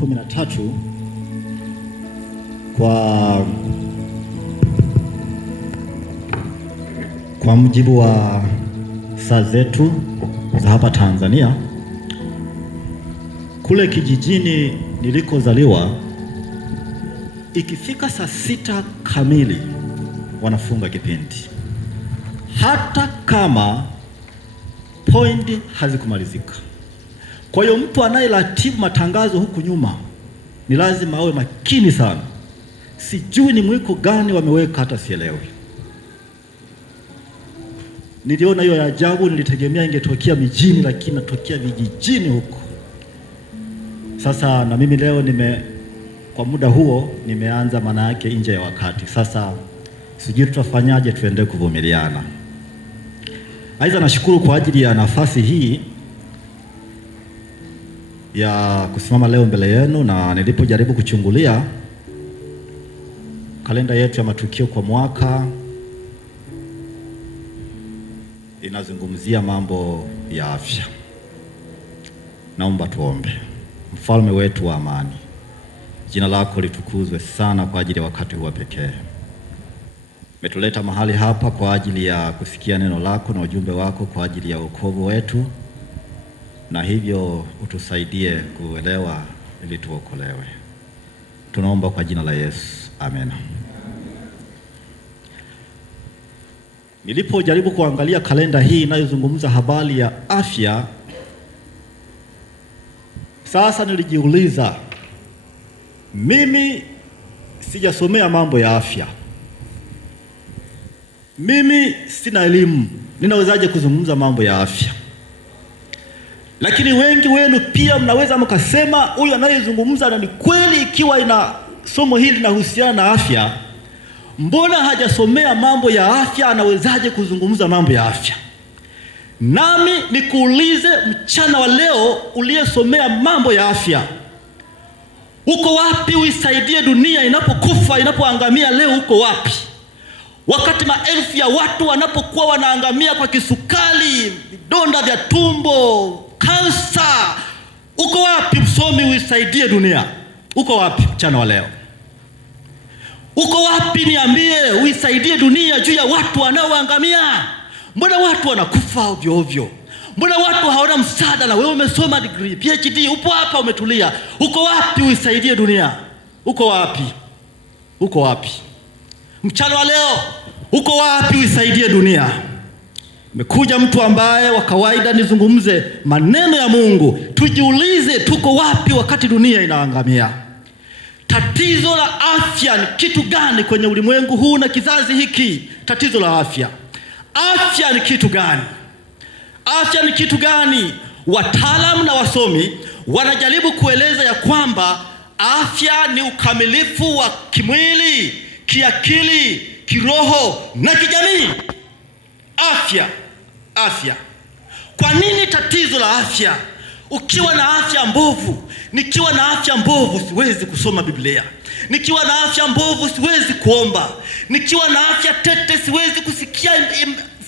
13 kwa mujibu wa saa zetu za hapa Tanzania. Kule kijijini nilikozaliwa, ikifika saa 6 kamili wanafunga kipindi, hata kama pointi hazikumalizika. Kwa hiyo mtu anayeratibu matangazo huku nyuma ni lazima awe makini sana. Sijui ni mwiko gani wameweka, hata sielewi. Niliona hiyo ya ajabu, nilitegemea ingetokea mijini, lakini natokea vijijini huko. Sasa na mimi leo kwa muda huo nimeanza, maana yake nje ya wakati. Sasa sijui tutafanyaje, tuendelee kuvumiliana. Aidha, nashukuru kwa ajili ya nafasi hii ya kusimama leo mbele yenu, na nilipojaribu kuchungulia kalenda yetu ya matukio kwa mwaka, inazungumzia mambo ya afya. Naomba tuombe. Mfalme wetu wa amani, jina lako litukuzwe sana kwa ajili ya wakati huu pekee. Umetuleta mahali hapa kwa ajili ya kusikia neno lako na ujumbe wako kwa ajili ya wokovu wetu, na hivyo utusaidie kuelewa ili tuokolewe. Tunaomba kwa jina la Yesu, amen. Nilipojaribu kuangalia kalenda hii inayozungumza habari ya afya, sasa nilijiuliza, mimi sijasomea mambo ya afya, mimi sina elimu, ninawezaje kuzungumza mambo ya afya? Lakini wengi wenu pia mnaweza mkasema, huyu anayezungumza na ni kweli, ikiwa ina somo hili linahusiana na afya, mbona hajasomea mambo ya afya? Anawezaje kuzungumza mambo ya afya? Nami nikuulize mchana wa leo, uliyesomea mambo ya afya, uko wapi uisaidie dunia inapokufa, inapoangamia leo? Uko wapi? Wakati maelfu ya watu wanapokuwa wanaangamia kwa kisukari, vidonda vya tumbo, kansa, uko wapi msomi uisaidie dunia? Uko wapi mchana wa leo? Uko wapi, niambie, uisaidie dunia juu ya watu wanaoangamia? Mbona watu wanakufa ovyo ovyo? Mbona watu hawana msaada? Na wewe umesoma degree, PhD, upo hapa umetulia. Uko wapi uisaidie dunia? Uko wapi? Uko wapi mchana wa leo? Uko wapi uisaidie dunia? Umekuja mtu ambaye wa kawaida nizungumze maneno ya Mungu, tujiulize tuko wapi wakati dunia inaangamia. Tatizo la afya ni kitu gani kwenye ulimwengu huu na kizazi hiki? Tatizo la afya. Afya ni kitu gani? Afya ni kitu gani? Wataalamu na wasomi wanajaribu kueleza ya kwamba afya ni ukamilifu wa kimwili, kiakili, kiroho na kijamii. Afya. Kwa nini tatizo la afya? Ukiwa na afya mbovu, nikiwa na afya mbovu siwezi kusoma Biblia. Nikiwa na afya mbovu siwezi kuomba. Nikiwa na afya tete siwezi kusikia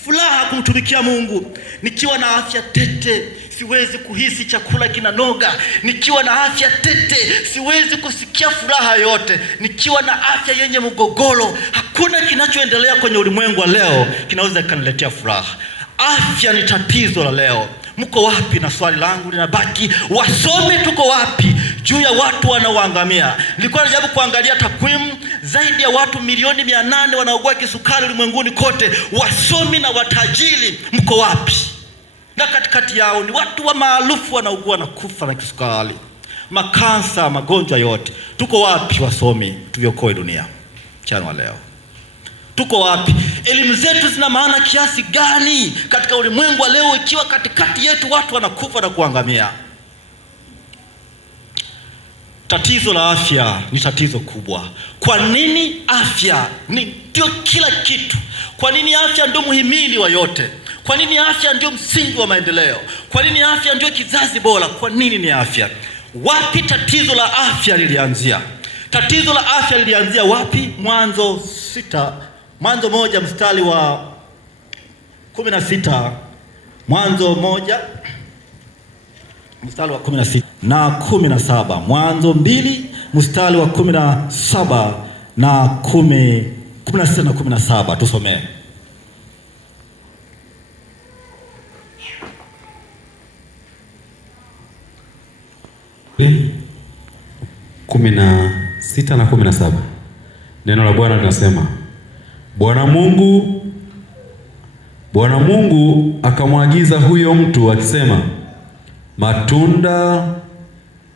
furaha kumtumikia Mungu. Nikiwa na afya tete siwezi kuhisi chakula kinanoga. Nikiwa na afya tete siwezi kusikia furaha yote. Nikiwa na afya yenye mgogoro, hakuna kinachoendelea kwenye ulimwengu wa leo kinaweza kaniletea furaha. Afya ni tatizo la leo. Mko wapi? Na swali langu linabaki, wasomi tuko wapi juu ya watu wanaoangamia? Nilikuwa najaribu kuangalia takwimu, zaidi ya watu milioni 800 wanaugua kisukari ulimwenguni kote. Wasomi na watajiri mko wapi? Na katikati yao ni watu wa maarufu wanaugua na kufa na kisukari, makansa, magonjwa yote. Tuko wapi wasomi tuviokoe dunia mchana wa leo? Tuko wapi? Elimu zetu zina maana kiasi gani katika ulimwengu wa leo, ikiwa katikati yetu watu wanakufa na kuangamia? Tatizo la afya ni tatizo kubwa. Kwa nini afya ndio kila kitu? Kwa nini afya ndio muhimili wa yote? Kwa nini afya ndio msingi wa maendeleo? Kwa nini afya ndio kizazi bora? Kwa nini ni afya? Wapi tatizo la afya lilianzia? Tatizo la afya lilianzia wapi? Mwanzo 1 mstari wa 16. Mwanzo 1 mstari wa 16. na 17. Mwanzo 2 mstari wa 17 na 16 na 17, tusomee. Kumi na 16 na 17. Neno la Bwana linasema, Bwana Mungu akamwagiza huyo mtu akisema, matunda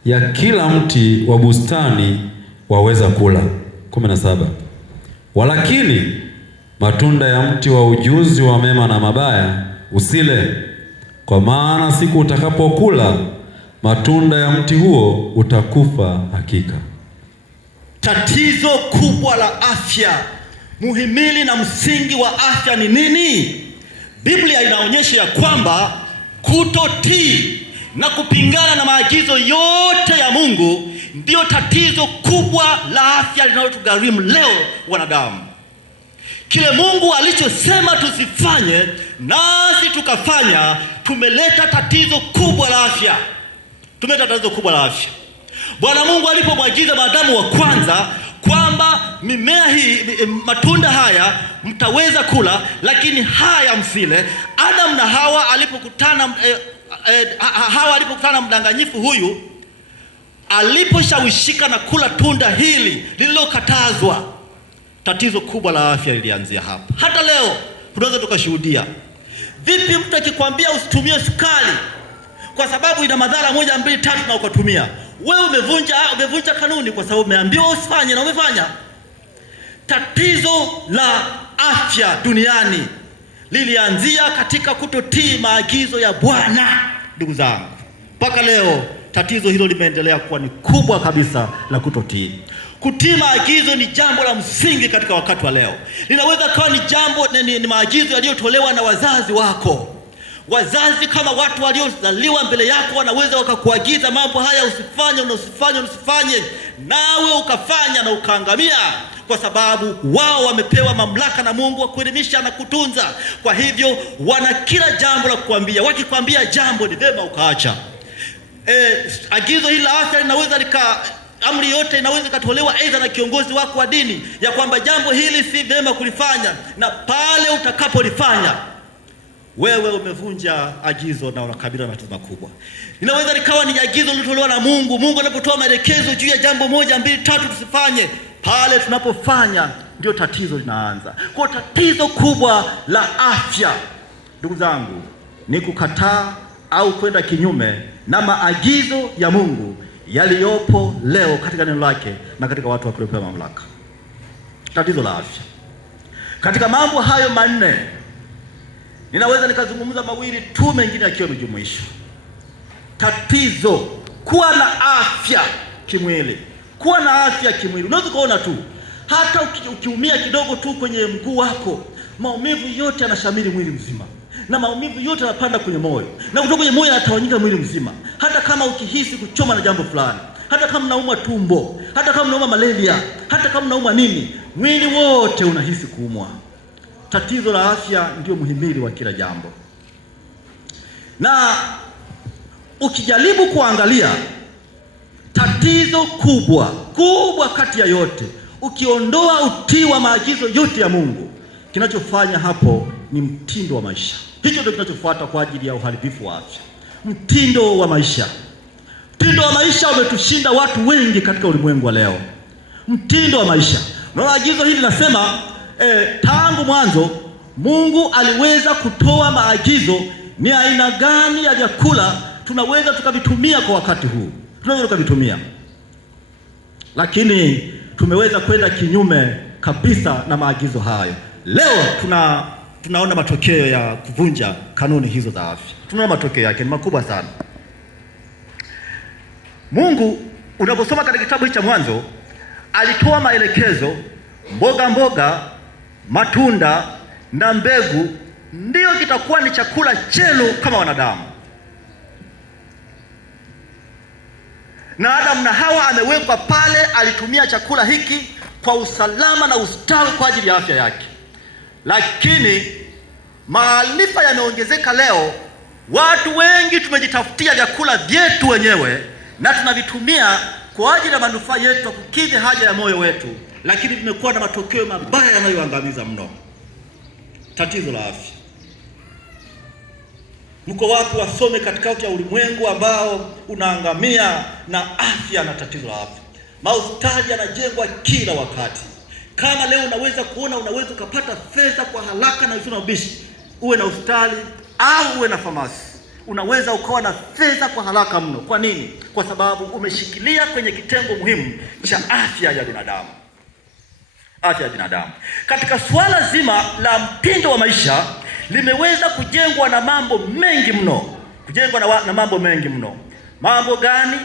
ya kila mti wa bustani waweza kula. 17. Walakini matunda ya mti wa ujuzi wa mema na mabaya usile, kwa maana siku utakapokula matunda ya mti huo utakufa hakika. Tatizo kubwa la afya, muhimili na msingi wa afya ni nini? Biblia inaonyesha ya kwamba kutotii na kupingana na maagizo yote ya Mungu ndio tatizo kubwa la afya linalotugharimu leo wanadamu. Kile Mungu alichosema tusifanye nasi tukafanya, tumeleta tatizo kubwa la afya. Bwana Mungu alipomwagiza Adamu wa kwanza kwamba mimea hii, matunda haya mtaweza kula, lakini haya msile. Adam na Hawa alipokutana na mdanganyifu huyu, aliposhawishika na kula tunda hili lililokatazwa, tatizo kubwa la afya lilianzia hapa. Hata leo tunaweza tukashuhudia vipi mtu akikwambia usitumie sukari kwa sababu ina madhara 1, 2, 3 na ukatumia. Wewe umevunja kanuni kwa sababu umeambiwa usifanye na umefanya. Tatizo la afya duniani lilianzia katika kutotii maagizo ya Bwana. Ndugu zangu, mpaka leo tatizo hilo limeendelea kuwa ni kubwa kabisa la kutotii. Kutii maagizo ni jambo la msingi katika wakati wa leo. Linaweza kuwa ni maagizo yaliyotolewa na wazazi wako. Wazazi kama watu waliozaliwa mbele yako wanaweza wakakuagiza mambo haya, usifanye, nawe ukafanya na ukaangamia, kwa sababu wao wamepewa mamlaka na Mungu wa kuelimisha na kutunza. Kwa hivyo wana kila jambo la kukwambia. Wakikwambia jambo ni vema ukaacha. Agizo hili la afya amri yote inaweza ikatolewa aidha na kiongozi wako wa dini ya kwamba jambo hili si vema kulifanya, na pale utakapolifanya wewe umevunja agizo na unakabiliwa na matatizo makubwa. Inaweza likawa ni agizo lilotolewa na Mungu. Mungu anapotoa maelekezo juu ya jambo 1, 2, 3 tusifanye, pale tunapofanya ndio tatizo linaanza. Kwa tatizo kubwa la afya, ndugu zangu, ni kukataa au kwenda kinyume na maagizo ya Mungu yaliyopo leo katika neno lake na katika watu waliopewa mamlaka. Tatizo la afya. Katika mambo hayo manne ninaweza nikazungumza mawili tu, mengine yakiwa yamejumuishwa. Tatizo kuwa na afya kimwili. Unaweza kuona tu hata ukiumia kidogo tu kwenye mguu wako, maumivu yote yanashamiri mwili mzima, na maumivu yote yanapanda kwenye moyo, na kutoka kwenye moyo yanatawanyika mwili mzima. Hata kama ukihisi kuchoma na jambo fulani, hata kama unaumwa tumbo, hata kama unaumwa malaria, hata kama unaumwa nini, mwili wote unahisi kuumwa. Tatizo la afya ndio muhimili wa kila jambo. Na ukijaribu kuangalia tatizo kubwa kati ya yote, ukiondoa utii wa maagizo yote ya Mungu, kinachofanya hapo ni mtindo wa maisha. Hicho ndio kinachofuata kwa ajili ya uharibifu wa afya. Mtindo wa maisha umetushinda watu wengi katika ulimwengu wa leo. Mtindo wa maisha. Na agizo hili linasema tangu mwanzo Mungu aliweza kutoa maagizo ni aina gani ya vyakula tunaweza tukavitumia kwa wakati huu. Tunaweza tukavitumia, lakini tumeweza kwenda kinyume kabisa na maagizo hayo. Leo tunaona matokeo ya kuvunja kanuni hizo za afya. Tunaona matokeo yake ni makubwa sana. Mungu unaposoma katika kitabu cha Mwanzo alitoa maelekezo, mboga, matunda na mbegu ndio kitakuwa ni chakula chenu kama wanadamu. Na Adamu na Hawa amewekwa pale, alitumia chakula hiki kwa usalama na ustawi kwa ajili ya afya yake. Lakini maarifa yameongezeka leo, watu wengi tumejitafutia vyakula vyetu wenyewe na tunavitumia kwa ajili ya manufaa yetu, kukidhi haja ya moyo wetu, lakini vimekuwa na matokeo mabaya yanayoangamiza mno. Tatizo la afya. Mko wapi wasome katikati ya ulimwengu ambao unaangamia na afya na tatizo la afya? Mahospitali yanajengwa kila wakati. Kama leo unaweza kuona, unaweza ukapata fedha kwa haraka na usio na ubishi, uwe na hospitali au uwe na famasi, unaweza ukawa na fedha kwa haraka mno. Kwa nini? Kwa sababu umeshikilia kwenye kitengo muhimu cha afya ya binadamu. Afya ya binadamu katika suala zima la mtindo wa maisha limeweza kujengwa na mambo mengi mno, na mambo mengi mno. Mambo gani?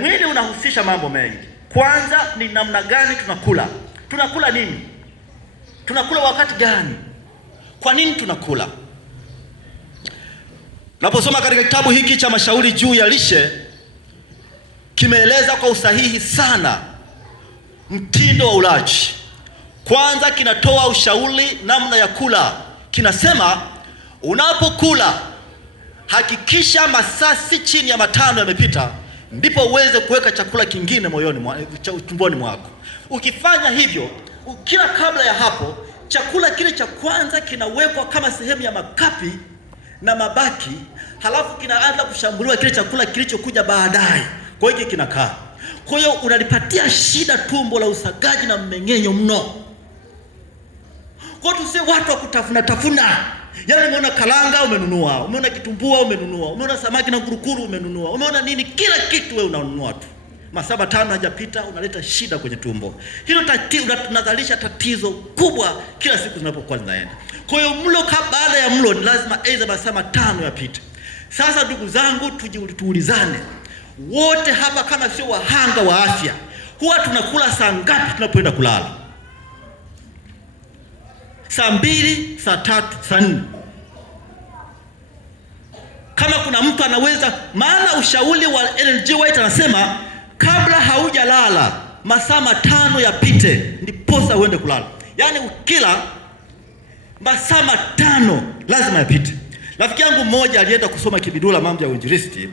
Mwili unahusisha mambo mengi. Kwanza ni namna gani tunakula. Tunakula nini? Tunakula wakati gani? Kwa nini tunakula? Naposoma katika kitabu hiki cha Mashauri juu ya lishe, kimeeleza kwa usahihi sana mtindo wa ulaji. Kwanza kinatoa ushauri namna ya kula. Kinasema unapokula hakikisha masaa si chini ya 5 yamepita, ndipo uweze kuweka chakula kingine tumboni mwako. Ukifanya hivyo, ukila kabla ya hapo, chakula kile cha kwanza kinawekwa kama sehemu ya makapi na mabaki, halafu kinaanza kushambuliwa kile chakula kilichokuja baadaye. Kwa hiyo kinakaa. Kwa hiyo unalipatia shida tumbo la usagaji na mmeng'enyo mno. Kwa hiyo tusiwe watu wa kutafuna. Yaani umeona kalanga umenunua, umeona kitumbua umenunua, umeona samaki na kurukuru umenunua, umeona nini, kila kitu wewe unanunua tu. Masaa 5 hajapita unaleta shida kwenye tumbo. Hilo tunazalisha tatizo kubwa kila siku zinapokuwa zinaenda. Kwa hiyo mlo baada ya mlo ni lazima aidha masaa 5 yapite. Sasa ndugu zangu, tuulizane wote hapa, kama sio wahanga wa afya, huwa tunakula saa ngapi tunapoenda kulala? Saa 2, saa 3, saa 4. Kama kuna mtu anaweza, maana ushauri wa Ellen G. White anasema kabla haujalala masaa 5 yapite ndiposa uende kulala. Yaani ukila masaa 5 lazima yapite. Rafiki yangu mmoja alienda kusoma Kibidula mambo ya uinjilisti.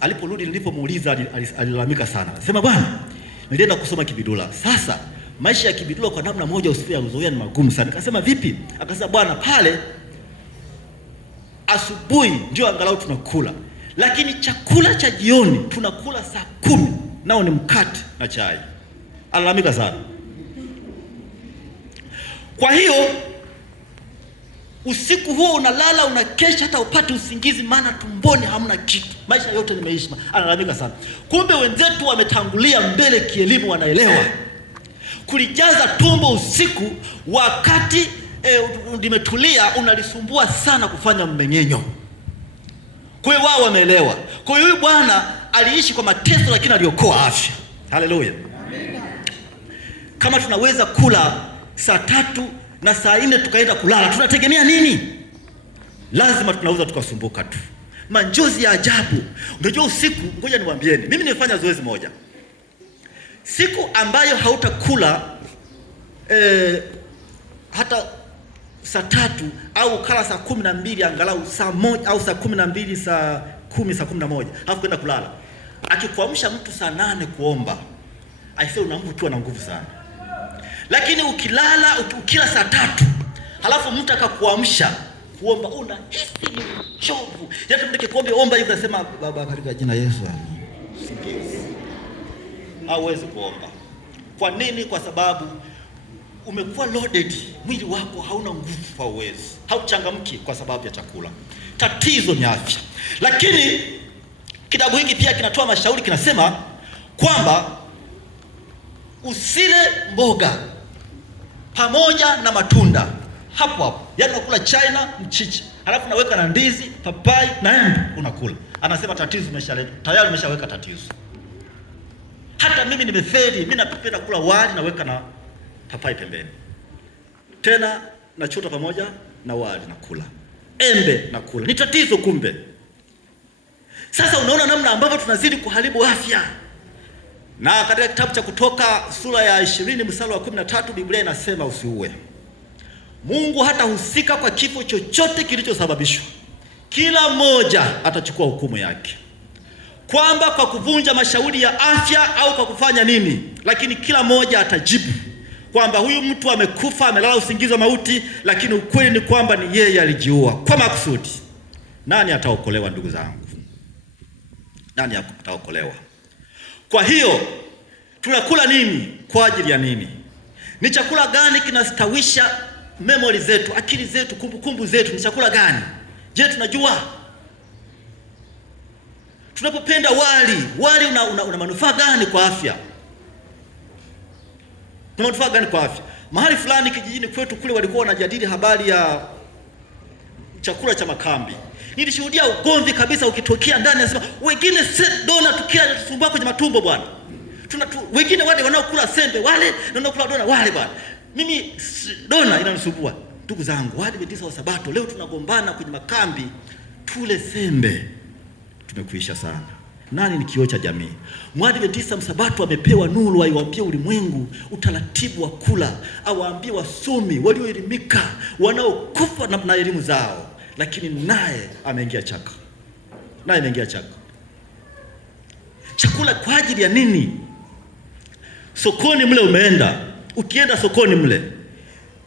Aliporudi nilipomuuliza alilalamika sana. Sema, bwana, nilienda kusoma Kibidula. Sasa maisha ya Kibidula kwa namna moja usiyoyazoea ni magumu sana. Nikasema vipi? Akasema, bwana, pale asubuhi ndio angalau tunakula, lakini chakula cha jioni tunakula saa 10, nao ni mkate na chai. Alalamika sana. Kwa hiyo usiku huo unalala, unakesha, hata upate usingizi, maana tumboni hamna kitu. Maisha yote nimeisha. Analalamika sana. Kumbe wenzetu wametangulia mbele kielimu, wanaelewa kulijaza tumbo usiku wakati limetulia unalisumbua sana kufanya mmeng'enyo. Kwa hiyo wao wameelewa. Kwa hiyo huyu bwana aliishi kwa mateso, lakini aliokoa afya. Haleluya. Kama tunaweza kula saa 3 na saa 4 tukaenda kulala, tunategemea nini? Lazima tunaweza tukasumbuka tu. Manjozi ya ajabu. Unajua usiku, ngoja niwaambieni, mimi nimefanya zoezi moja. Siku ambayo hautakula hata saa 3 au kala saa 12 angalau saa 1 au saa 12, saa 10, saa 11, halafu kwenda kulala. Akikuamsha mtu saa 8 kuomba, aisee, unaamka ukiwa na nguvu sana. Lakini ukila saa 3 halafu mtu akakuamsha kuomba, unahisi ni uchovu. Yaani mtu kuomba omba hivi, unasema Baba katika jina Yesu, usingizi. Hauwezi kuomba. Kwa nini? Kwa sababu umekuwa loaded, mwili wako hauna nguvu, hauwezi, hauchangamki kwa sababu ya chakula. Tatizo ni afya. Lakini kitabu hiki pia kinatoa mashauri, kinasema kwamba usile mboga pamoja na matunda hapo. Yaani unakula chai na mchicha, halafu naweka na ndizi, papai na embe unakula. Anasema tatizo tayari umeshaweka tatizo. Hata mimi nimefeli, mimi napenda kula wali naweka na papai pembeni. Tena nachota pamoja na wali nakula. Embe nakula. Ni tatizo kumbe. Sasa unaona namna ambavyo tunazidi kuharibu afya. Na katika kitabu cha Kutoka sura ya 20 mstari wa 13 Biblia inasema usiue. Mungu hatahusika kwa kifo chochote kilichosababishwa. Kila mmoja atachukua hukumu yake. kwamba kwa kuvunja mashauri ya afya au kwa kufanya nini, lakini kila mmoja atajibu kwamba huyu mtu amekufa, amelala usingizi wa mauti, lakini ukweli ni kwamba ni yeye alijiua kwa makusudi. Nani ataokolewa ndugu zangu? Nani ataokolewa? Kwa hiyo tunakula nini kwa ajili ya nini? Ni chakula gani kinastawisha memory zetu, akili zetu, kumbukumbu zetu? Ni chakula gani? Je, tunajua? Tunapopenda wali una manufaa gani kwa afya? Una manufaa gani kwa afya? Mahali fulani kijijini kwetu kule walikuwa wanajadili habari ya chakula cha makambi. Nilishuhudia ugomvi kabisa ukitokea ndani, nasema wengine dona tukila tusumbua kwenye matumbo bwana. Wengine wale wanaokula sembe wale na wanaokula dona wale bwana. Mimi dona inanisumbua. Ndugu zangu, Waadventista wa Sabato leo tunagombana kwenye makambi tule sembe. Tumekuisha sana. Nani ni kioo cha jamii? Mwadventista Msabato amepewa nuru aiwaambie ulimwengu utaratibu wa kula, awaambie wasomi walioelimika wanaokufa na elimu zao, lakini naye ameingia chaka. Chakula kwa ajili ya nini? Sokoni mle ukienda sokoni mle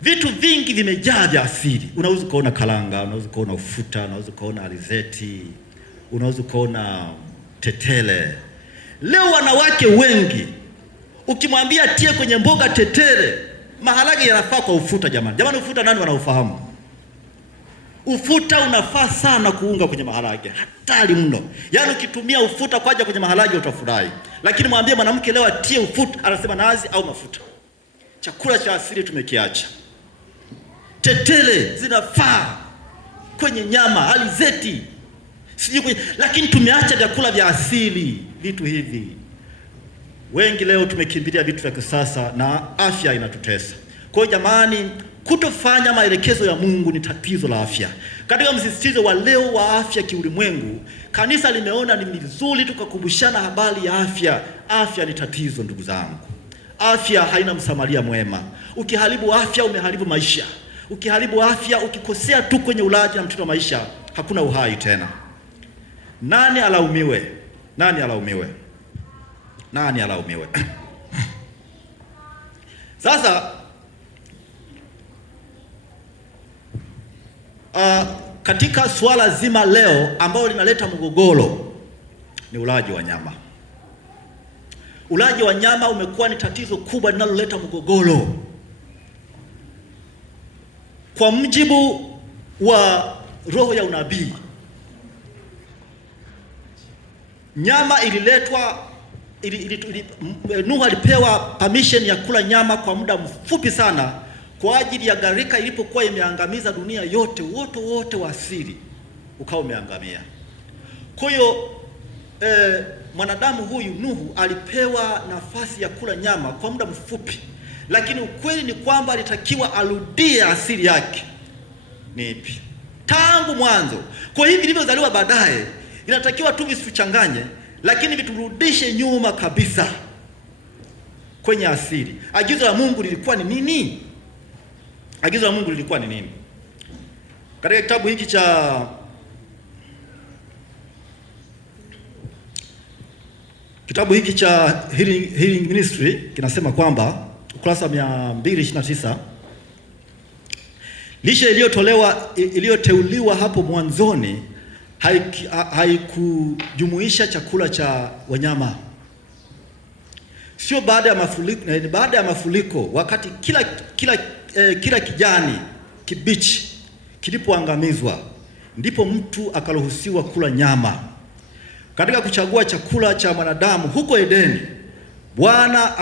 vitu vingi vimejaa vya asili. Unaweza kuona kalanga, unaweza kuona ufuta, unaweza kuona alizeti, unaweza kuona tetele. Leo wanawake wengi ukimwambia tie kwenye mboga tetele, maharage yanafaa kwa ufuta. Jamani, ufuta nani wanaofahamu? Ufuta unafaa sana kuunga kwenye maharage, hatari mno. Yaani ukitumia ufuta kwa ajili kwenye maharage utafurahi. Lakini mwambie mwanamke leo atie ufuta, anasema nazi au mafuta. Chakula cha asili tumekiacha. Tetele zinafaa kwenye nyama, alizeti, lakini tumeacha vyakula vya asili. Vitu hivi wengi leo tumekimbilia vitu vya kisasa na afya inatutesa. Kwa hiyo jamani, kutofanya maelekezo ya Mungu ni tatizo la afya. Katika msisitizo wa leo wa afya kiulimwengu, kanisa limeona ni vizuri tukakumbushana habari ya afya. Afya ni tatizo ndugu zangu. Afya haina msamaria mwema. Ukiharibu afya umeharibu maisha. Ukiharibu afya, ukikosea tu kwenye ulaji na mtindo wa maisha, hakuna uhai tena. Nani alaumiwe? Sasa katika swala zima leo ambalo linaleta mgogoro ni ulaji wa nyama. Ulaji wa nyama umekuwa ni tatizo kubwa linaloleta mgogoro. Kwa mujibu wa roho ya unabii, nyama ililetwa Nuhu alipewa permission ya kula nyama kwa muda mfupi sana kwa ajili ya gharika ilipokuwa imeangamiza dunia yote, wote wa asili ukawa umeangamia. Kwa hiyo mwanadamu huyu Nuhu alipewa nafasi ya kula nyama kwa muda mfupi, lakini ukweli ni kwamba alitakiwa arudie asili yake. Ni ipi? Tangu mwanzo. Kwa hivi vilivyozaliwa baadaye inatakiwa tu visichanganye, lakini viturudishe nyuma kabisa kwenye asili. Agizo la Mungu lilikuwa ni nini? Katika kitabu hiki cha Healing Ministry kinasema kwamba ukurasa 229, lishe iliyoteuliwa hapo mwanzoni haikujumuisha chakula cha wanyama. Sio baada ya mafuriko, wakati kila kijani kibichi kilipoangamizwa, ndipo mtu akaruhusiwa kula nyama. Katika kuchagua chakula cha mwanadamu huko Edeni, Bwana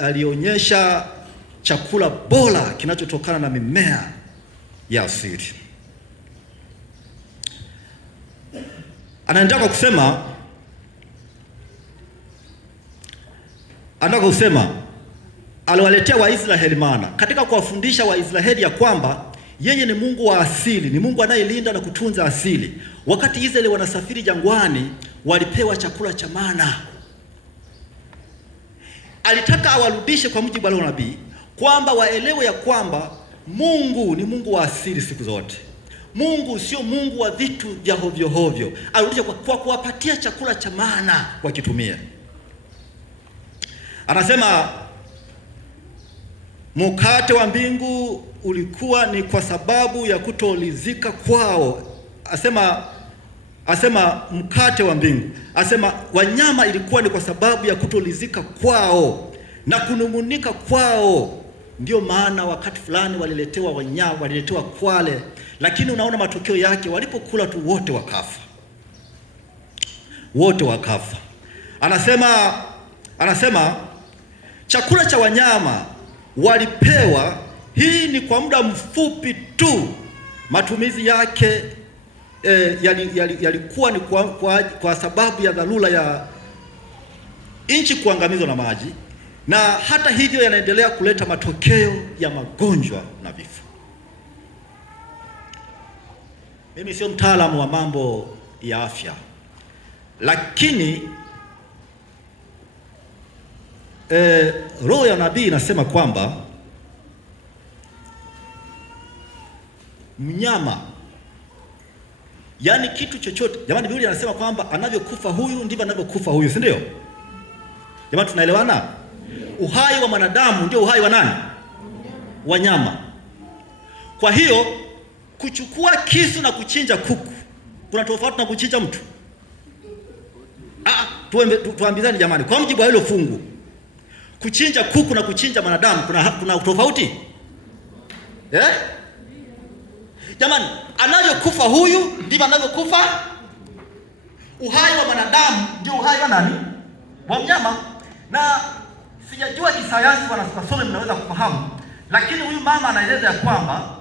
alionyesha chakula bora kinachotokana na mimea ya asili. Anataka kusema aliwaletea Waisraeli mana katika kuwafundisha Waisraeli ya kwamba yeye ni Mungu wa asili, ni Mungu anayelinda na kutunza asili. Wakati Israeli wanasafiri jangwani, walipewa chakula cha mana. Alitaka awarudishe kwa mujibu wa nabii kwamba waelewe ya kwamba Mungu ni Mungu wa asili siku zote. Mungu sio Mungu wa vitu vya hovyo hovyo. Alirudisha kwa kuwapatia chakula cha maana wakitumia. Anasema mkate wa mbingu ulikuwa ni kwa sababu ya kutolizika kwao. Asema mkate wa mbingu. Asema wanyama ilikuwa ni kwa sababu ya kutolizika kwao na kunung'unika kwao. Ndio maana wakati fulani waliletewa wanyama, waliletewa kwale, lakini unaona matokeo yake, walipokula tu wote wakafa. Wote wakafa. Anasema chakula cha wanyama walipewa, hii ni kwa muda mfupi tu. Matumizi yake yalikuwa ni kwa sababu ya dharura ya nchi kuangamizwa na maji, na hata hivyo yanaendelea kuleta matokeo ya magonjwa na vifo. Mimi sio mtaalamu wa mambo ya afya, lakini roho ya nabii inasema kwamba mnyama, yaani kitu chochote, jamani, Biblia inasema kwamba anavyokufa huyu ndivyo anavyokufa huyu, si ndio? Jamani, tunaelewana? Uhai wa mwanadamu ndio uhai wa nani? Wanyama. Kwa hiyo kuchukua kisu na kuchinja kuku kuna tofauti na kuchinja mtu. Tuambizane jamani, kwa mjibu wa hilo fungu, kuchinja kuku na kuchinja mwanadamu kuna tofauti? Jamani, anavyokufa huyu ndivyo anavyokufa. Uhai wa mwanadamu ndio uhai wa nani? Wa mnyama. Na sijajua kisayansi, wanasome mnaweza kufahamu, lakini huyu mama anaeleza ya kwamba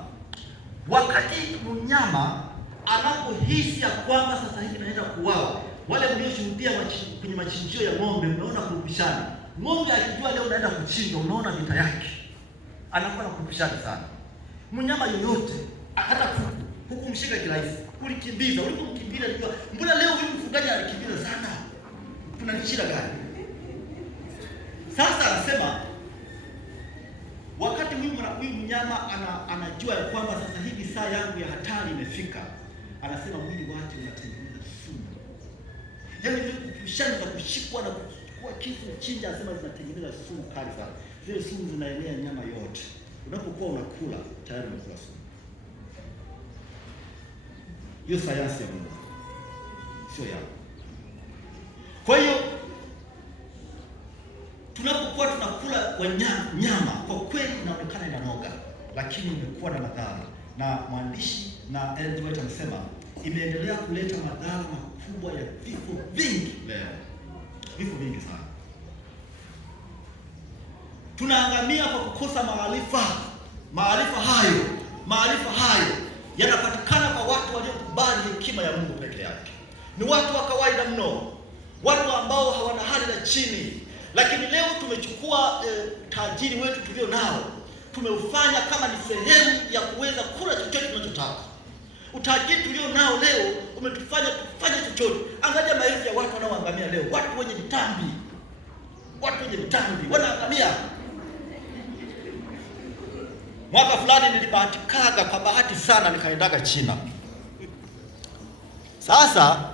wakati mnyama anapohisi ya kwamba sasa hivi anaenda kuuawa, wale mlioshuhudia kwenye machinjio ya ng'ombe, unaona kurupishana. Ng'ombe akijua leo unaenda kuchinja, unaona vita yake, anakuwa na kurupishana sana. Mnyama yoyote, hata kuku mshika kirahisi, ulikimbiza, ulipomkimbiza alijua, mbona leo huyu mfugaji alikimbiza sana, kuna shida gani? Sasa anasema wakati huyu mnyama anajua ya kwamba sasa hivi saa yangu ya hatari imefika, anasema mwili wake unatengeneza sumu. Yaani kushana za kushikwa na kuchukua kisu na chinja, anasema zinatengeneza sumu kali sana. Zile sumu zinaenea nyama yote. Unapokuwa unakula tayari umekula sumu. Hiyo sayansi ya Mungu, sio yako. Kwa hiyo tunapokuwa tunakula nyama, kwa kweli inaonekana inanoga, lakini imekuwa na madhara. Na mwandishi na Ellen White amesema imeendelea kuleta madhara makubwa ya vifo vingi leo. Vifo vingi sana. Tunaangamia kwa kukosa maarifa. Maarifa hayo yanapatikana kwa watu waliokubali hekima ya Mungu peke yake. Ni watu wa kawaida mno, watu ambao hawana hali na chini. Lakini leo tumechukua tajiri wetu tulio nao, tumeufanya kama ni sehemu ya kuweza kula chochote tunachotaka. Utajiri tulio nao leo umetufanya tufanye chochote. Angalia maelfu ya watu wanaoangamia leo, watu wenye vitambi wanaangamia. Mwaka fulani nilibahatikaga kwa bahati sana, nikaendaga China. Sasa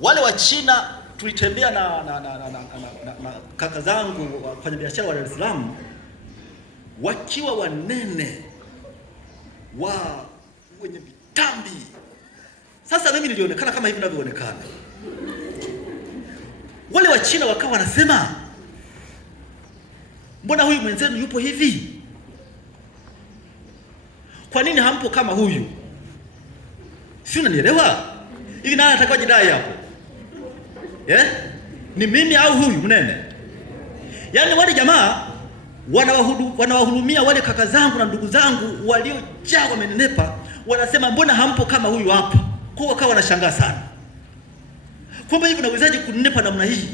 wale wa China tulitembea na kaka zangu wafanya biashara wa Dar es Salaam, wakiwa wanene wenye vitambi. Sasa mimi nilionekana kama hivi ninavyoonekana. Wale wa China wakawa wanasema, mbona huyu mwenzenu yupo hivi? Kwa nini hampo kama huyu? Si unanielewa? Hivi nani atakuwa jidai hapo? Ni mimi au huyu mnene? Yaani wale jamaa wanawahurumia wale kaka zangu na ndugu zangu waliojaa wamenenepa, wanasema mbona hampo kama huyu hapa? Kwa wakawa wanashangaa sana. Kwamba hivi unawezaje kunenepa namna hii?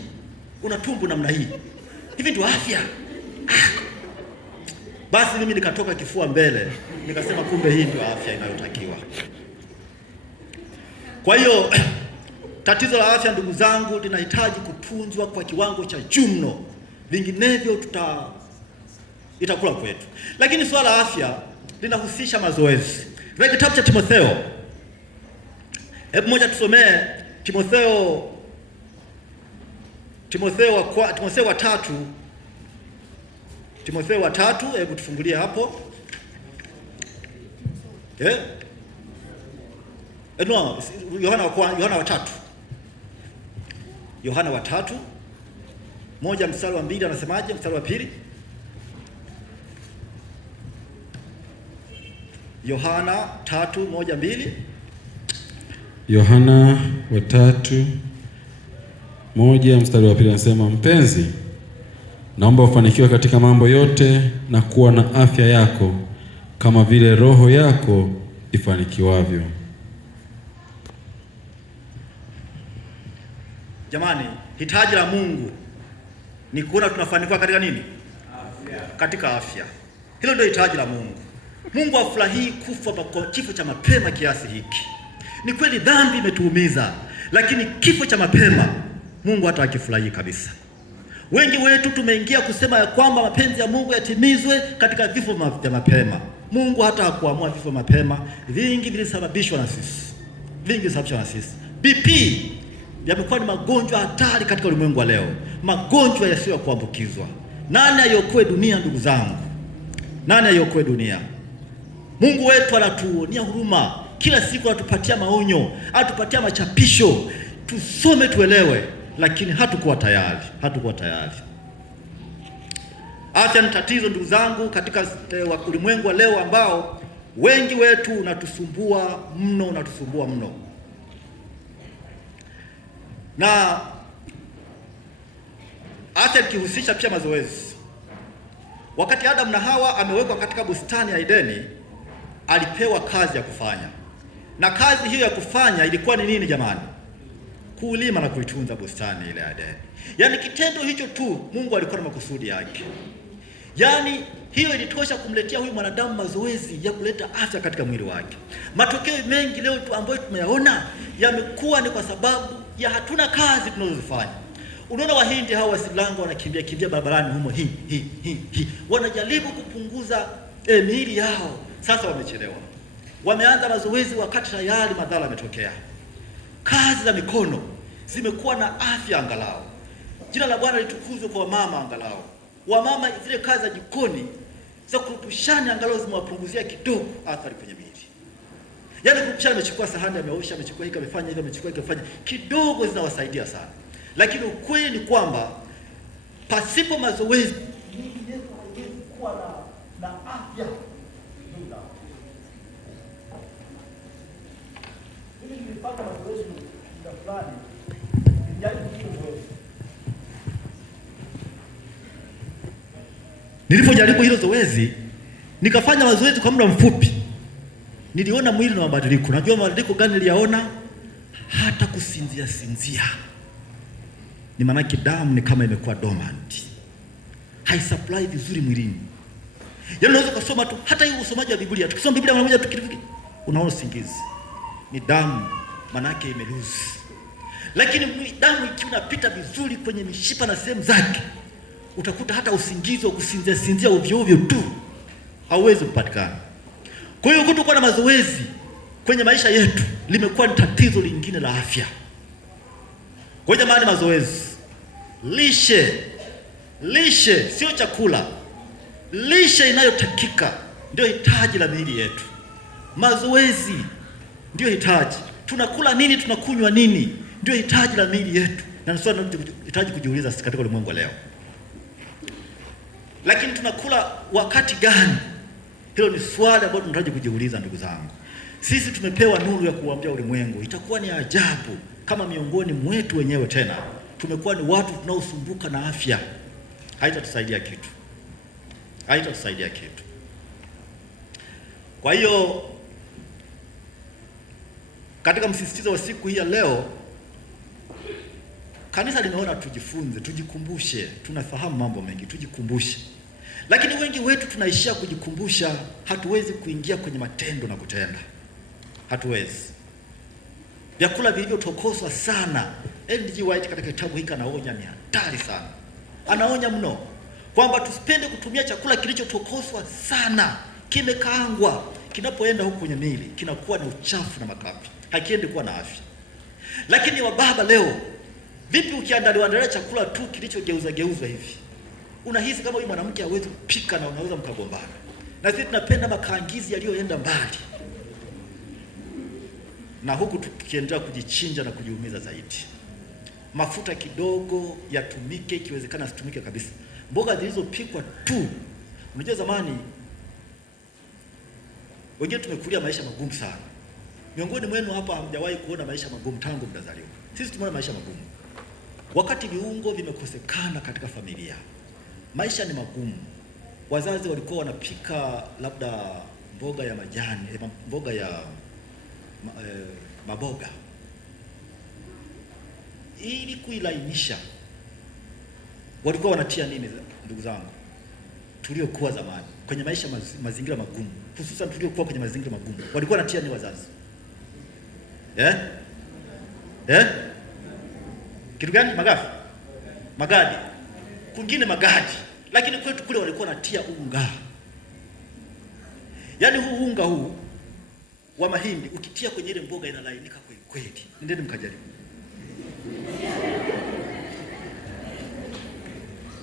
Una tumbo namna hii. Hivi ndio afya? Basi mimi nikatoka kifua mbele, nikasema kumbe hii ndio afya inayotakiwa. Kwa hiyo tatizo la afya, ndugu zangu, linahitaji kutunzwa kwa kiwango cha juu mno, vinginevyo itakula kwetu. Lakini swala la afya linahusisha mazoezi. Katika kitabu cha Timotheo, hebu moja tusomee Timotheo wa tatu, hebu tufungulie hapo. No, Yohana wa tatu moja mstari wa 2 anasemaje? Mstari wa 2, Yohana 3:1-2. Yohana wa 3:1 mstari wa 2 anasema, mpenzi, naomba ufanikiwe katika mambo yote na kuwa na afya yako kama vile roho yako ifanikiwavyo. Jamani, hitaji la Mungu ni kuona tunafanikiwa katika nini? Afya. Katika afya. Hilo ndio hitaji la Mungu. Mungu hafurahii kufa kwa kifo cha mapema kiasi hiki. Ni kweli dhambi imetuumiza, lakini kifo cha mapema Mungu hata akifurahii kabisa. Wengi wetu tumeingia kusema ya kwamba mapenzi ya Mungu yatimizwe katika vifo vya mapema. Mungu hata hakuamua vifo mapema. Vingi vilisababishwa na sisi. BP yamekuwa ni magonjwa hatari katika ulimwengu wa leo, magonjwa yasiyo kuambukizwa. Nani aiokoe dunia, ndugu zangu? Nani aiokoe dunia? Mungu wetu anatuonia huruma, kila siku anatupatia maonyo, anatupatia machapisho, tusome tuelewe, lakini hatukuwa tayari. Afya ni tatizo, ndugu zangu, katika ulimwengu wa leo ambao wengi wetu unatusumbua mno. Na afya ikihusisha pia mazoezi. Wakati Adamu na Hawa amewekwa katika bustani ya Edeni, alipewa kazi ya kufanya, na kazi hiyo ya kufanya ilikuwa ni nini jamani? Kulima na kuitunza bustani ile ya Edeni. Yaani kitendo hicho tu Mungu alikuwa na makusudi yake. Yaani hiyo ilitosha kumletea huyu mwanadamu mazoezi ya kuleta afya katika mwili wake. Matokeo mengi leo tu ambayo tumeyaona yamekuwa ni kwa sababu ya hatuna kazi tunazozifanya. Unaona Wahindi hawa Wasilango wanakimbia barabarani humo, wanajaribu kupunguza miili yao. Sasa wamechelewa. Wameanza mazoezi wakati tayari madhara yametokea. Kazi za mikono zimekuwa na afya angalau. Jina la Bwana litukuzwe kwa wamama angalau. Wamama zile kazi za jikoni za kurupushani angalau zimewapunguzia kidogo athari kwenye miili. Yaani kurupushani amechukua sahani, ameosha, amechukua hiki, amefanya hivi, amechukua hiki, amefanya kidogo, zinawasaidia sana. Lakini ukweli ni kwamba pasipo mazoezi miili yetu haiwezi kuwa na afya. Mimi nilipata mazoezi muda fulani, nilipojaribu hilo zoezi, nikafanya mazoezi kwa muda mfupi, niliona mwili na mabadiliko. Unajua mabadiliko gani niliyaona? Hata kusinzia. Ni maana damu ni kama imekuwa dormant, haisupply vizuri mwilini. Yaani unaweza kusoma tu, hata hiyo usomaji wa Biblia, tukisoma Biblia mara moja tukifika unaona usingizi. Ni damu maana yake imeluzi. Lakini damu ikiwa inapita vizuri kwenye mishipa na sehemu zake, utakuta hata usingizi wa kusinzia ovyo tu hauwezi kupatikana. Kwa hiyo kutokuwa na mazoezi kwenye maisha yetu limekuwa ni tatizo lingine la afya. Kwa hiyo jamani, mazoezi, lishe sio chakula. Lishe inayotakika ndio hitaji la miili yetu. Mazoezi ndio hitaji. Tunakula nini, tunakunywa nini, ndio hitaji la miili yetu. Na swali tunahitaji kujiuliza katika ulimwengu leo. Lakini tunakula wakati gani? Hilo ni swali ambalo tunahitaji kujiuliza, ndugu zangu. Sisi tumepewa nuru ya kuambia ulimwengu. Itakuwa ni ajabu kama miongoni mwetu wenyewe tena tumekuwa ni watu tunaosumbuka na afya. Haitatusaidia kitu. Kwa hiyo katika msisitizo wa siku hii ya leo, kanisa limeona tujifunze, tujikumbushe. Tunafahamu mambo mengi, tujikumbushe. Lakini wengi wetu tunaishia kujikumbusha, hatuwezi kuingia kwenye matendo na kutenda. Hatuwezi. Vyakula vilivyotokoswa sana, N.G. White katika kitabu hiki anaonya, ni hatari sana. Anaonya mno kwamba tusipende kutumia chakula kilichotokoswa sana, kimekaangwa, kinapoenda huku kwenye miili kinakuwa na uchafu na makapi, hakiendi kuwa na afya. Lakini wababa leo, vipi ukiandaliwa chakula tu kilichogeuza hivi, unahisi kama huyu mwanamke hawezi kupika na unaweza mkagombana? Na sisi tunapenda makaangizi yaliyoenda mbali, na huku tukiendelea kujichinja na kujiumiza zaidi. Mafuta kidogo yatumike, ikiwezekana situmike kabisa. Mboga zilizopikwa tu. Unajua zamani wengine tumekulia maisha magumu sana. Miongoni mwenu hapa hamjawahi kuona maisha magumu tangu mtazaliwa. Sisi tumeona maisha magumu. Wakati viungo vimekosekana katika familia, maisha ni magumu. Wazazi walikuwa wanapika labda mboga ya majani, mboga ya maboga, ili kuilainisha. Walikuwa wanatia nini, ndugu zangu, tuliokuwa zamani kwenye maisha mazingira magumu, hususan tuliokuwa kwenye mazingira magumu, walikuwa wanatia nini wazazi? Kitu gani? Magadi. Kwingine magadi, lakini kwetu kule walikuwa wanatia unga. Yaani huu unga huu wa mahindi ukitia kwenye ile mboga inalainika kweli kweli. Nendeni mkajaribu.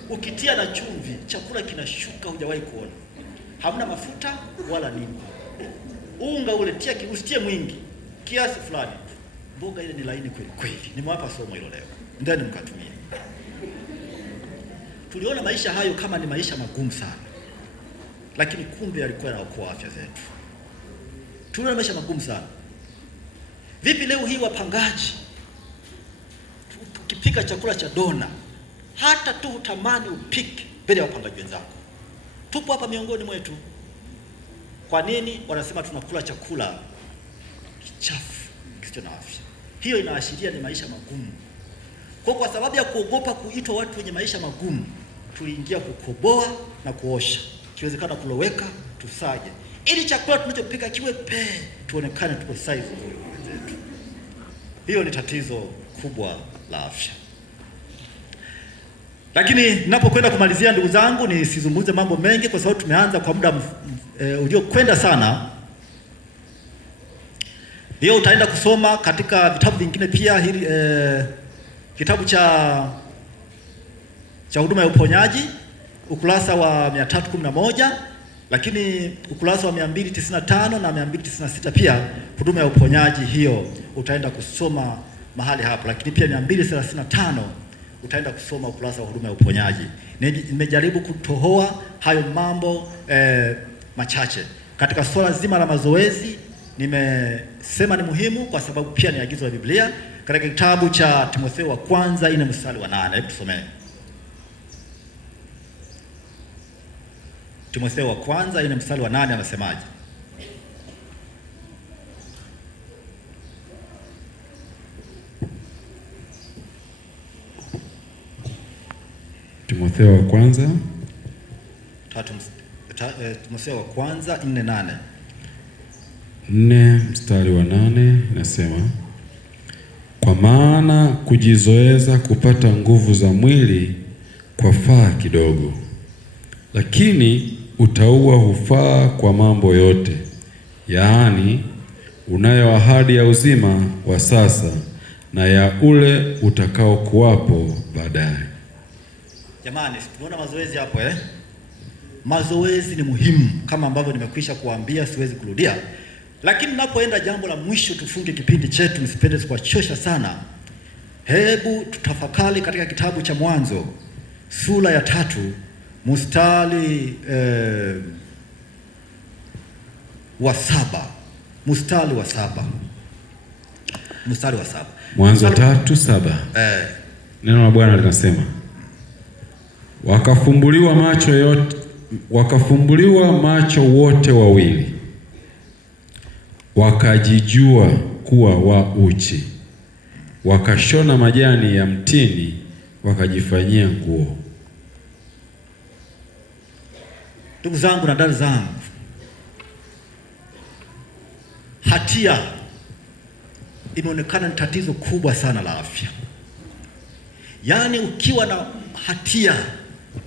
Ukitia na chumvi, chakula kinashuka, hujawahi kuona. Hamna mafuta wala nini. Unga ule usitie mwingi, kiasi fulani, mboga ile ni laini kweli kweli. Nimewapa somo hilo leo, ndani mkatumia. Tuliona maisha hayo kama ni maisha magumu sana, lakini kumbe yalikuwa yanaokoa afya zetu. Tuliona maisha magumu sana. Vipi leo hii wapangaji, ukipika chakula cha dona, hata tu utamani upike mbele ya wapangaji wenzako? Tupo hapa miongoni mwetu. Kwa nini? Wanasema tunakula chakula kichafu, kisicho na afya. Hiyo inaashiria ni maisha magumu. Kwa sababu ya kuogopa kuitwa watu wenye maisha magumu, tuliingia kukoboa na kuosha, kiwezekana kuloweka, tusage, ili chakula tunachopika kiwe tuonekane tuko size nzuri zetu. Hiyo ni tatizo kubwa la afya. Lakini ninapokwenda kumalizia, ndugu zangu, nisizungumze mambo mengi kwa sababu tumeanza kwa muda uliokwenda sana. Hiyo utaenda kusoma katika vitabu vingine pia. Hili kitabu cha huduma ya uponyaji, ukurasa wa 311, lakini ukurasa wa 295 na 296 pia huduma ya uponyaji, hiyo utaenda kusoma mahali hapo. Lakini pia 235 utaenda kusoma ukurasa wa huduma ya uponyaji. Nimejaribu kutohoa hayo mambo machache. Katika swala zima la mazoezi, nimesema ni muhimu kwa sababu pia ni agizo la Biblia. Katika kitabu cha Timotheo wa kwanza 4 mstari wa 8, hebu tusomee. Timotheo wa kwanza 4 mstari wa 8 anasemaje? Timotheo wa kwanza 4:8. 4 mstari wa 8 inasema, kwa maana kujizoeza kupata nguvu za mwili kwa faa kidogo, lakini utauwa hufaa kwa mambo yote, yaani unayo ahadi ya uzima wa sasa na ya ule utakao kuwapo baadaye. Jamani, tunaona mazoezi hapo Mazoezi ni muhimu kama ambavyo nimekwisha kuambia, siwezi kurudia. Lakini napoenda jambo la mwisho, tufunge kipindi chetu, nisipende kuwachosha sana. Hebu tutafakari katika kitabu cha Mwanzo sura ya 3 mstari wa 7. Mstari wa 7. Mwanzo 3:7. Neno la Bwana linasema, wakafumbuliwa macho wote wawili, wakajijua kuwa wa uchi, wakashona majani ya mtini, wakajifanyia nguo. Ndugu zangu na dada zangu, hatia imeonekana ni tatizo kubwa sana la afya. Yaani ukiwa na hatia,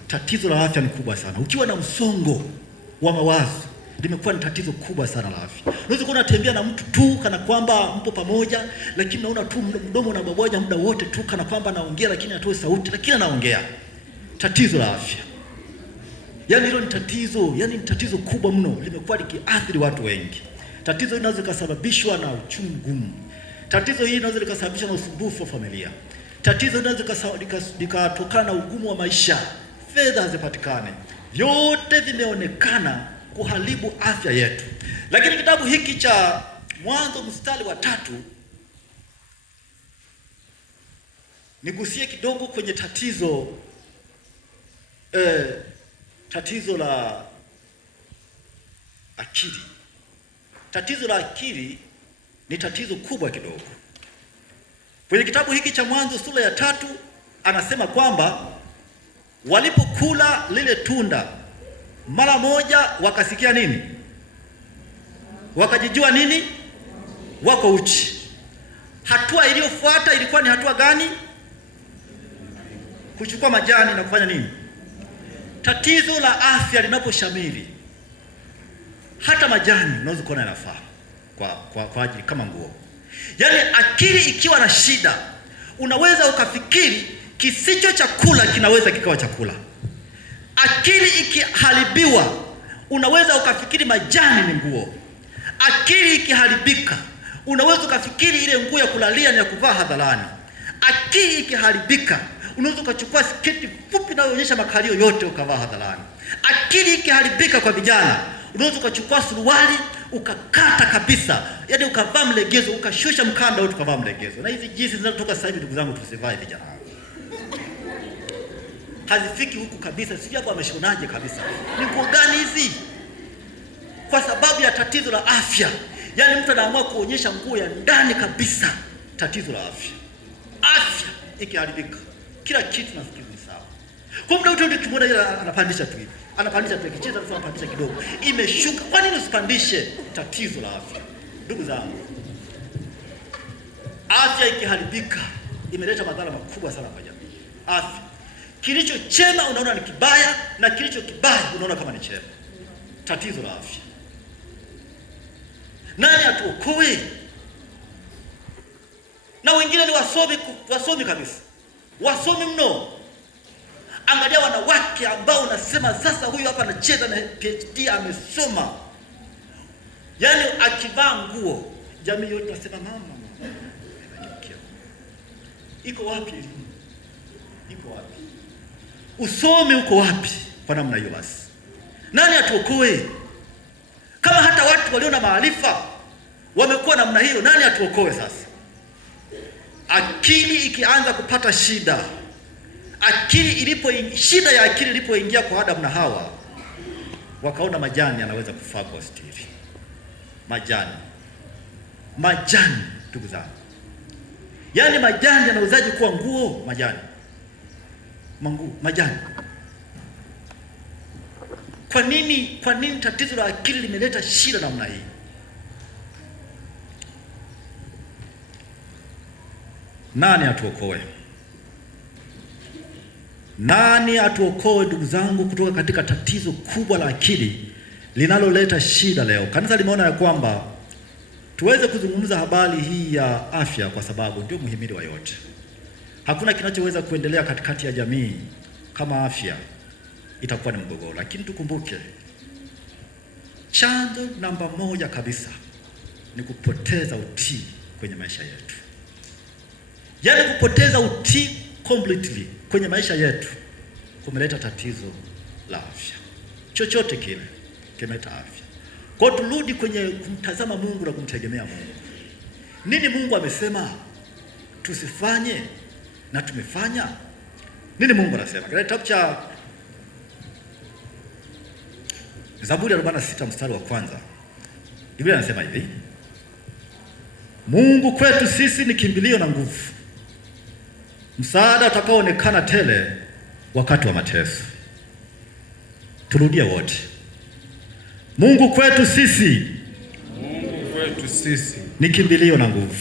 tatizo la afya ni kubwa sana. Ukiwa na msongo wa mawazo, limekuwa ni tatizo kubwa sana la afya. Unaweza kuwa unatembea na mtu tu kana kwamba mpo pamoja, lakini unaona tu mdomo na babaja muda wote tu kana kwamba anaongea lakini hatoi sauti, lakini anaongea. Tatizo la afya. Yaani hilo ni tatizo, ni tatizo kubwa mno, limekuwa likiathiri watu wengi. Tatizo hili linaweza kusababishwa na uchumi mgumu. Tatizo hili linaweza kusababishwa na usumbufu wa familia. Tatizo linaweza likatokana na ugumu wa maisha, fedha hazipatikane. Vyote vimeonekana kuharibu afya yetu. Lakini kitabu hiki cha Mwanzo mstari wa 3, nigusie kidogo kwenye tatizo la akili. Tatizo la akili ni tatizo kubwa kidogo. Kwenye kitabu hiki cha Mwanzo sura ya 3 anasema kwamba walipokula lile tunda mara moja wakasikia nini? Wakajijua nini? Wako uchi. Hatua iliyofuata ilikuwa ni hatua gani? Kuchukua majani na kufanya nini? Tatizo la afya linaposhamiri, hata majani unaweza kuona yanafaa kwa ajili kama nguo. Yaani akili ikiwa na shida, unaweza ukafikiri kisicho chakula kinaweza kikawa chakula. Akili ikiharibiwa, unaweza ukafikiri majani ni nguo. Akili ikiharibika, unaweza ukafikiri ile nguo ya kulalia ni ya kuvaa hadharani. Akili ikiharibika, unaweza ukachukua sketi fupi inayoonyesha makalio yote ukavaa hadharani. Akili ikiharibika kwa vijana, unaweza ukachukua suruali ukakata kabisa, yaani ukavaa mlegezo, ukashusha mkanda wote ukavaa mlegezo. Na hizi jinsi zinatoka sasa hivi, ndugu zangu, tusivae vijana. Hazifiki huku kabisa, sijui hapo ameshonaje kabisa. Ni nguo gani hizi? Kwa sababu ya tatizo la afya. Yaani mtu anaamua kuonyesha nguo ya ndani kabisa. Tatizo la afya. Afya ikiharibika, kila kitu nafikiri ni sawa. Kwa muda wote ukimwona yeye anapandisha tu hivi. Anapandisha tu kicheza tu, anapandisha kidogo. Imeshuka. Kwa nini usipandishe? Tatizo la afya. Ndugu zangu, afya ikiharibika imeleta madhara makubwa sana kwa jamii. Afya. Kilicho chema unaona ni kibaya, na kilicho kibaya unaona kama ni chema. Tatizo la afya. Nani atuokoe? Na wengine ni wasomi kabisa. Wasomi mno. Angalia wanawake ambao unasema sasa huyu hapa anacheza na PhD amesoma. Yaani akivaa nguo, jamii yote inasema mama. Iko wapi elimu? Iko wapi? Usomi uko wapi kwa namna hiyo basi? Nani atuokoe? Kama hata watu walio na maarifa wamekuwa namna hiyo, nani atuokoe sasa? Akili ikianza kupata shida, shida ya akili ilipoingia kwa Adam na Hawa, wakaona majani yanaweza kufaa kwa stiri. Majani, ndugu zangu. Yaani majani yanawezaje kuwa nguo? Majani. Kwa nini tatizo la akili limeleta shida namna hii? Nani atuokoe? Nani atuokoe ndugu zangu kutoka katika tatizo kubwa la akili linaloleta shida leo? Kanisa limeona ya kwamba tuweze kuzungumza habari hii ya afya kwa sababu ndio muhimili wa yote. Hakuna kinachoweza kuendelea katikati ya jamii kama afya itakuwa ni mgogoro. Lakini tukumbuke, chanzo namba 1 kabisa ni kupoteza utii kwenye maisha yetu. Yaani kupoteza utii completely kwenye maisha yetu kumeleta tatizo la afya. Chochote kile kimeleta afya. Kwa turudi kwenye kumtazama Mungu na kumtegemea Mungu. Nini Mungu amesema tusifanye na tumefanya? Nini Mungu anasema? Katika kitabu cha Zaburi 46 mstari wa 1, Biblia inasema hivi: Mungu kwetu sisi ni kimbilio na nguvu, msaada utakaoonekana tele wakati wa mateso. Turudie wote. Mungu kwetu sisi ni kimbilio na nguvu,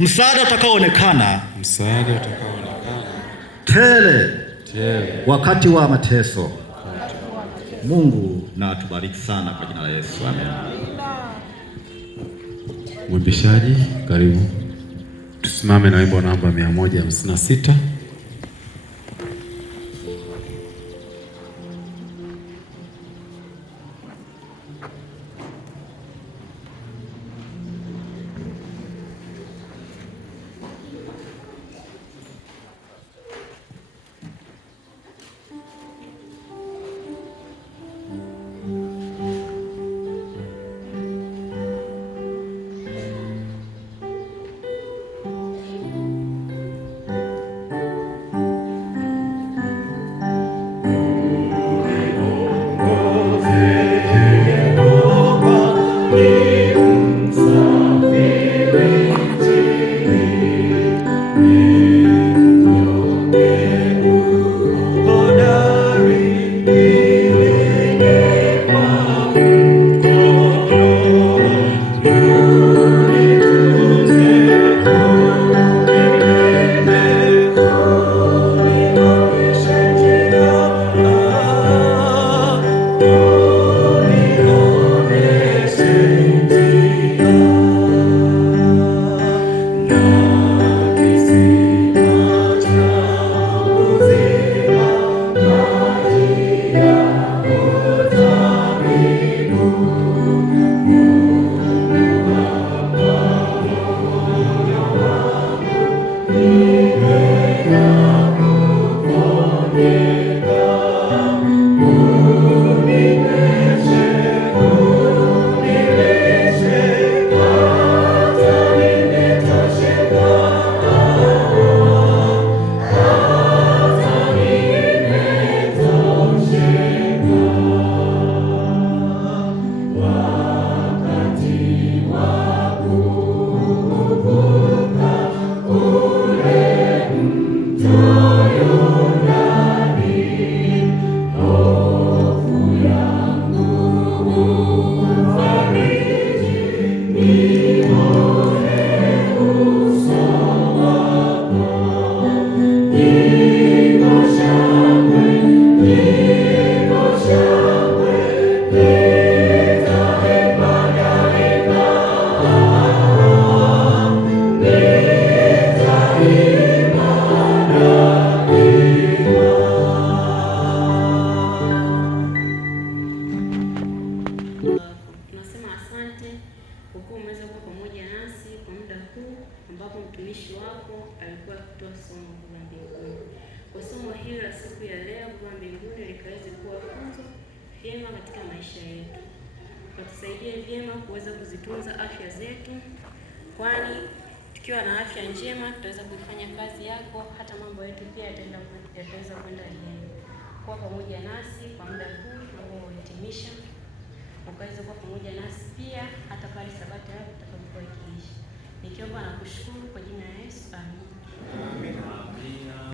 msaada utakaoonekana tele wakati wa mateso. Mungu na atubariki sana kwa jina la Yesu. Amen. Mwimbishaji, karibu. Tusimame na wimbo namba 156. Tusaidie vyema kuweza kuzitunza afya zetu, kwani tukiwa na afya njema tutaweza kuifanya kazi yako, hata mambo yetu pia yataweza kwenda vyema. Kuwa pamoja nasi kwa muda huu tunapohitimisha, ukaweza kuwa pamoja nasi pia hata pale Sabato yako itakapokuwa ikiisha. Nikiomba na kushukuru kwa jina la Yesu, amen.